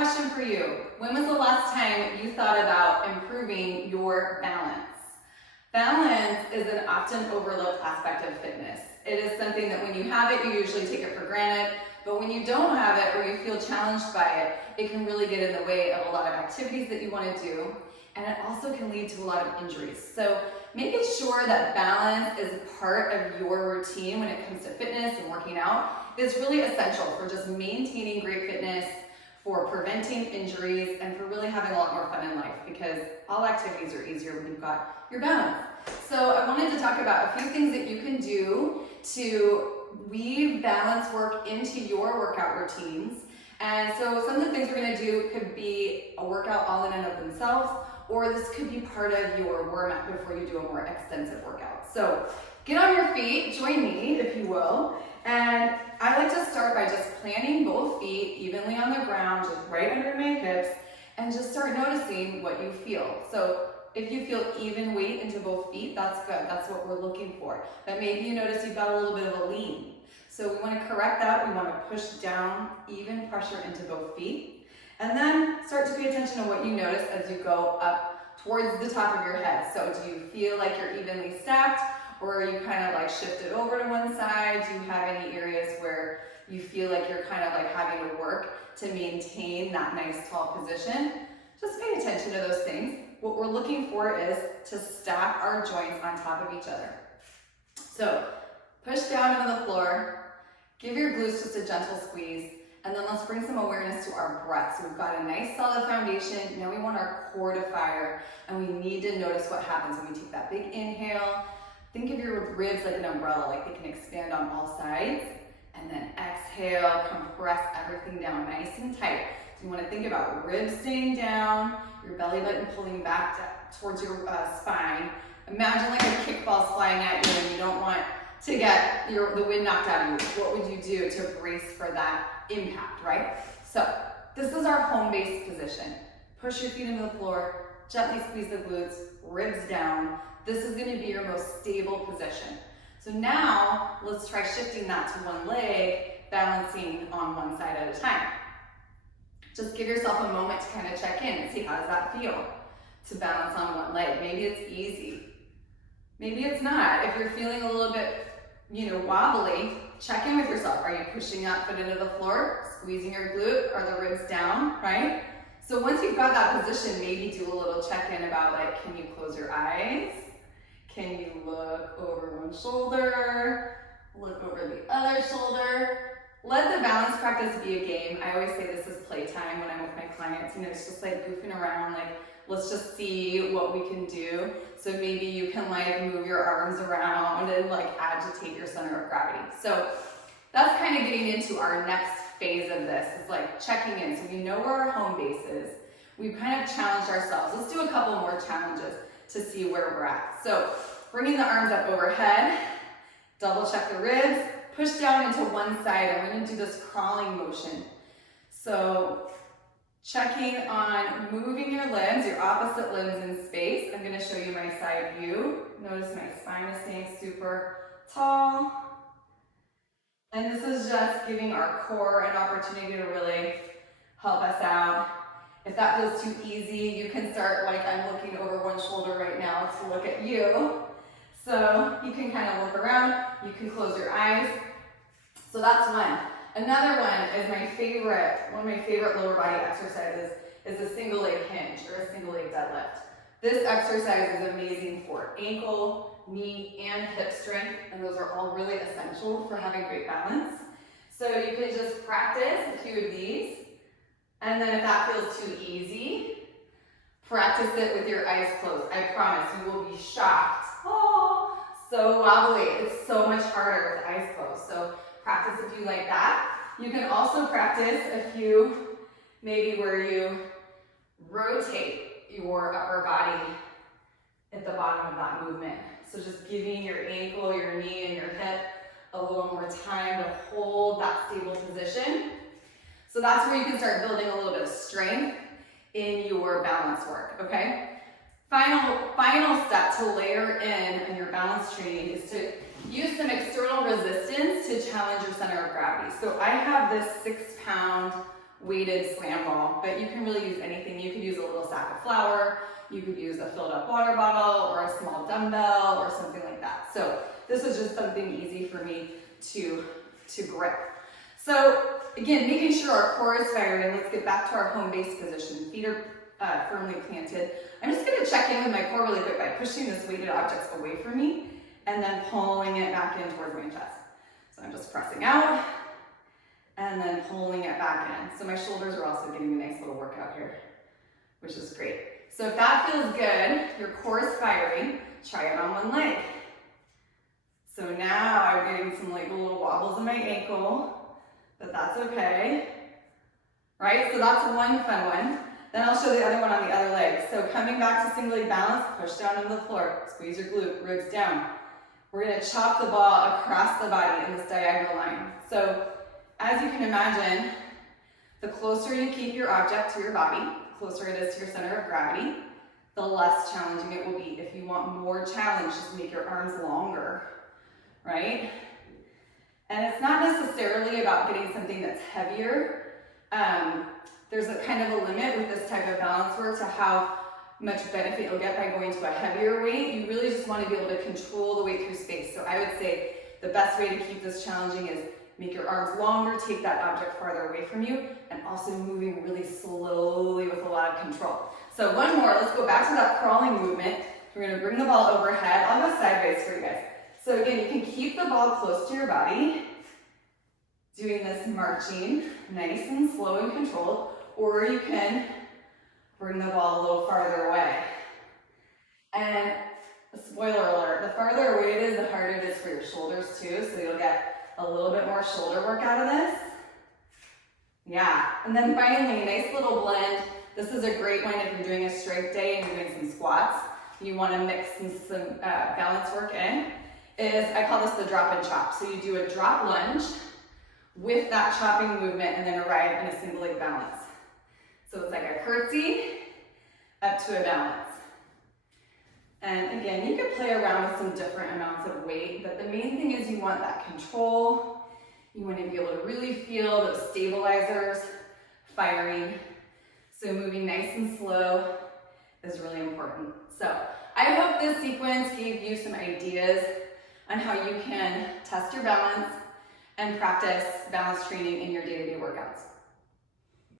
question for you. When was the last time you thought about improving your balance? Balance is an often overlooked aspect of fitness. It is something that when you have it, you usually take it for granted, but when you don't have it or you feel challenged by it, it can really get in the way of a lot of activities that you want to do, and it also can lead to a lot of injuries. So making sure that balance is part of your routine when it comes to fitness and working out is really essential for just maintaining great fitness, for preventing injuries, and for really having a lot more fun in life, because all activities are easier when you've got your balance. So I wanted to talk about a few things that you can do to weave balance work into your workout routines. And so some of the things we're going to do could be a workout all in and of themselves, or this could be part of your warm-up before you do a more extensive workout. So get on your feet, join me if you will, and I like to start by just planting both feet evenly on the ground, just right under my hips, and just start noticing what you feel. So if you feel even weight into both feet, that's good. That's what we're looking for. But maybe you notice you've got a little bit of a lean. So we want to correct that. We want to push down even pressure into both feet. And then start to pay attention to what you notice as you go up towards the top of your head. So do you feel like you're evenly stacked, or are you kind of like shifted over to one side? Do you have any areas where you feel like you're kind of like having to work to maintain that nice tall position? Just pay attention to those things. What we're looking for is to stack our joints on top of each other. So push down into the floor, give your glutes just a gentle squeeze, and then let's bring some awareness to our breath. So we've got a nice solid foundation. Now we want our core to fire, and we need to notice what happens when we take that big inhale. Think of your ribs like an umbrella, like they can expand on all sides. And then exhale, compress everything down nice and tight. So you want to think about ribs staying down, your belly button pulling back towards your spine. Imagine like a kickball's flying at you and you don't want to get the wind knocked out of you. What would you do to brace for that impact, right? So this is our home base position. Push your feet into the floor, gently squeeze the glutes, ribs down. This is going to be your most stable position. So now let's try shifting that to one leg, balancing on one side at a time. Just give yourself a moment to kind of check in and see, how does that feel to balance on one leg? Maybe it's easy. Maybe it's not. If you're feeling a little bit, wobbly, check in with yourself. Are you pushing that foot into the floor, squeezing your glute? Are the ribs down, right? So once you've got that position, maybe do a little check-in about like, can you close your eyes? Can you look over one shoulder? Look over the other shoulder? Let the balance practice be a game. I always say this is playtime when I'm with my clients. It's just like goofing around, like let's just see what we can do. So maybe you can like move your arms around and like agitate your center of gravity. So that's kind of getting into our next phase of this. It's like checking in. So we know where our home base is. We've kind of challenged ourselves. Let's do a couple more challenges to see where we're at. So bringing the arms up overhead, double check the ribs, push down into one side. I'm going to do this crawling motion. So checking on moving your limbs, your opposite limbs in space. I'm going to show you my side view. Notice my spine is staying super tall. And this is just giving our core an opportunity to really help us out. If that feels too easy, you can start like I'm looking over one shoulder right now to look at you. So you can kind of look around, you can close your eyes. So that's one. Another one is one of my favorite lower body exercises is a single leg hinge or a single leg deadlift. This exercise is amazing for ankle, knee, and hip strength, and those are all really essential for having great balance. So you can just practice a few of these, and then if that feels too easy, practice it with your eyes closed. I promise you will be shocked. Oh, so wobbly. It's so much harder with eyes closed. So practice a few like that. You can also practice a few maybe where you rotate your upper body at the bottom of that movement. So just giving your ankle, your knee, and your hip a little more time to hold that stable position. So that's where you can start building a little bit of strength in your balance work, okay? Final step to layer in your balance training is to use some external resistance to challenge your center of gravity. So I have this 6-pound weighted slam ball, but you can really use anything. You could use a little sack of flour, you could use a filled up water bottle or a small dumbbell or something like that. So this is just something easy for me to grip. So again, making sure our core is firing. Let's get back to our home base position. Feet are firmly planted. I'm just gonna check in with my core really quick by pushing this weighted object away from me and then pulling it back in towards my chest. So I'm just pressing out and then pulling it back in. So my shoulders are also getting a nice little workout here, which is great. So if that feels good, your core is firing, try it on one leg. So now I'm getting some like little wobbles in my ankle, but that's okay, right? So that's one fun one. Then I'll show the other one on the other leg. So coming back to single leg balance, push down on the floor, squeeze your glute, ribs down. We're gonna chop the ball across the body in this diagonal line. So as you can imagine, the closer you keep your object to your body, the closer it is to your center of gravity, the less challenging it will be. If you want more challenge, just make your arms longer, right? And it's not necessarily about getting something that's heavier. There's a kind of a limit with this type of balance work to how much benefit you'll get by going to a heavier weight. You really just want to be able to control the weight through space. So I would say the best way to keep this challenging is make your arms longer, take that object farther away from you, and also moving really slowly with a lot of control. So one more, let's go back to that crawling movement. We're gonna bring the ball overhead. I'll go sideways for you guys. So again, you can keep the ball close to your body, doing this marching, nice and slow and controlled, or you can bring the ball a little farther away. And spoiler alert, the farther away it is, the harder it is for your shoulders too, so you'll get a little bit more shoulder work out of this. Yeah, and then finally, nice little blend. This is a great one if you're doing a strength day and you're doing some squats. You want to mix some balance work in. I call this the drop and chop. So you do a drop lunge with that chopping movement and then arrive in a single leg balance. So it's like a curtsy up to a balance. And again, you could play around with some different amounts of weight, but the main thing is you want that control. You want to be able to really feel those stabilizers firing. So moving nice and slow is really important. So I hope this sequence gave you some ideas on how you can test your balance and practice balance training in your day-to-day workouts.